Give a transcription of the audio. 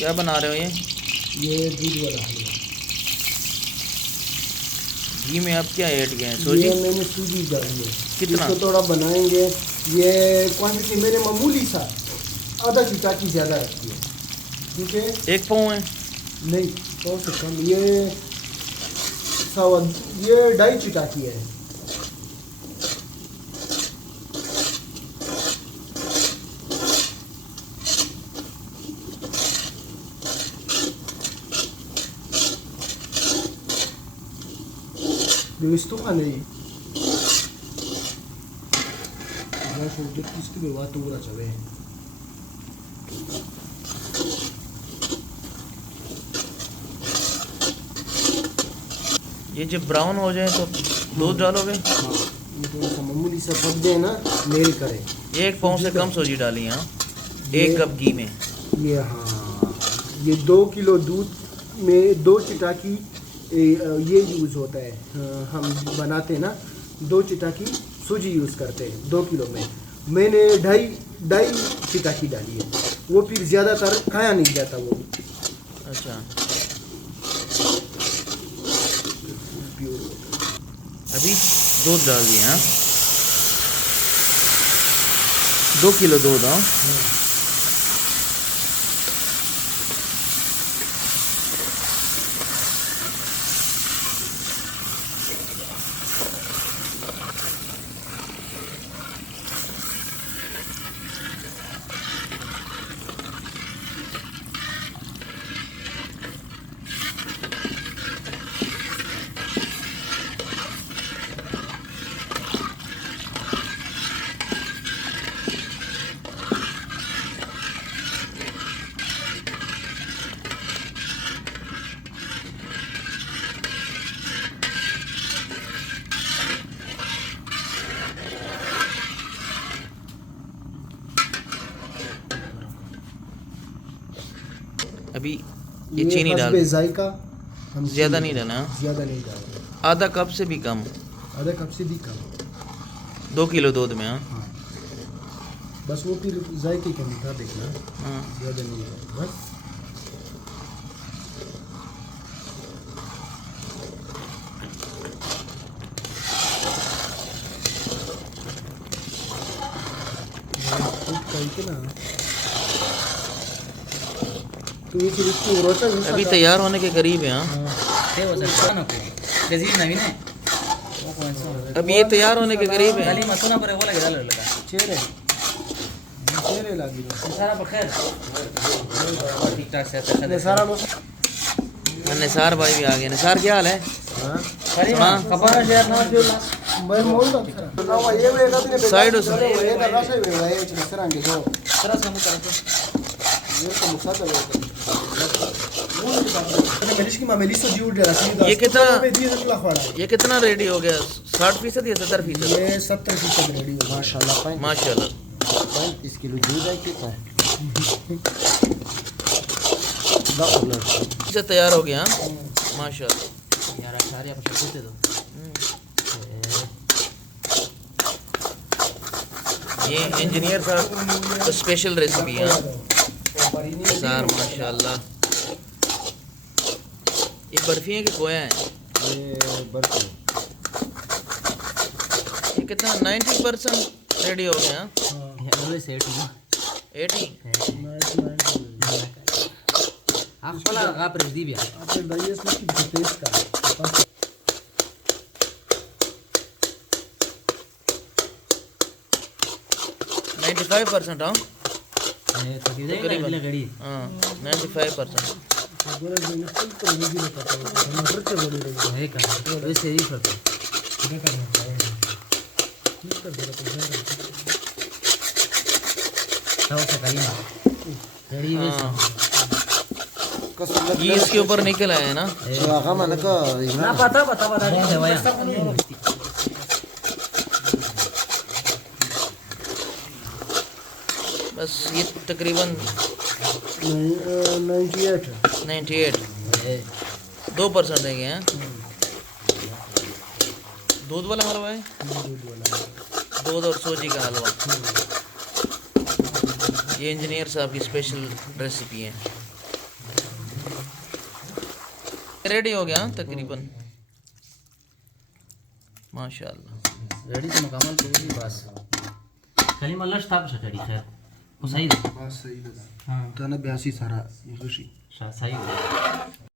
क्या बना रहे हो ये दूध वाला हलवा। घी में आप क्या ऐड किए हैं? सूजी? ये मैंने सूजी डाली है। कितना? इसको थोड़ा बनाएंगे। ये क्वांटिटी मैंने मामूली सा आधा चिटाकी ज़्यादा रखी है, ठीक है। 1 पाव है? नहीं, बहुत से कम। ये सवा, ये 2.5 चिटाकी है। Dewis tuh kan dari ya sudah किसके भी बात पूरा चले। ये जब ब्राउन हो जाए तो दूध डालोगे? हाँ, ये थोड़ा सा मामूली सा पक जाए ना, मेल करे। 1 पाव से कम सूजी डाली हाँ, 1 कप घी में। ये हाँ, ये 2 किलो दूध में 2 चिटाकी ये यूज़ होता है। हम बनाते हैं ना, 2 चिटाकी सूजी यूज़ करते हैं 2 किलो में। मैंने ढाई चिटाकी डाली है, वो फिर ज़्यादातर खाया नहीं जाता वो। अच्छा, अभी दूध डाल दिए हाँ, 2 किलो दूध हाँ। अभी ये चीनी डाल, जायका हम ज़्यादा नहीं डालना, ज़्यादा नहीं डालना, आधा कप से भी कम, आधा कप से भी कम 2 किलो दूध में हाँ। हाँ, बस वो फिर जायके के मुताबिक ना, हाँ ज़्यादा नहीं है बस। ना तो ये फिर इसकी रोचा अभी तैयार होने के करीब है हाँ। अभी ये तैयार होने के करीब है। चेहरे चेहरे लागी सारा निसार भाई भी आ गए। निसार क्या हाल है? साइड ये कितना रेडी हो गया? 60% या 70%? ये 70% रेडी हो। माशाल्लाह माशाल्लाह। 35 किलो दूध है कितना से तैयार हो गया माशाल्लाह यार। सारे आप सब दे दो। ये इंजीनियर साहब स्पेशल रेसिपी है सर माशाल्लाह। ये बर्फी है कि कोया है? ये बर्फी। ये कितना 90% रेडी हो गया? 80 95% हाँ, हाँ 95%। ये इसके ऊपर निकल आया है ना। बस ये तकरीबन 98 2% रह गए हैं। दूध वाला हलवा है, दूध और सूजी का हलवा। ये इंजीनियर साहब की स्पेशल रेसिपी है। रेडी हो गया तकरीबन माशाल्लाह। रेडी तो मुकम्मल पूरी बस खाली मल्लश था सटड़ी खैर वो सही था बस सही लगा हाँ तो ना 82 सारा ये खुशी सही हो